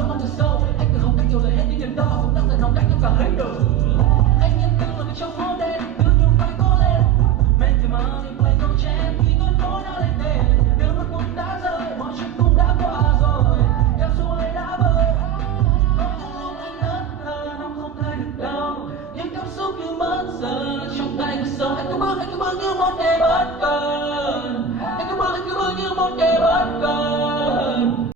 lo mong được sâu anh cứ không cách nhiều lời hết những đêm đó không đắc giờ nóng cách cho cả hết đời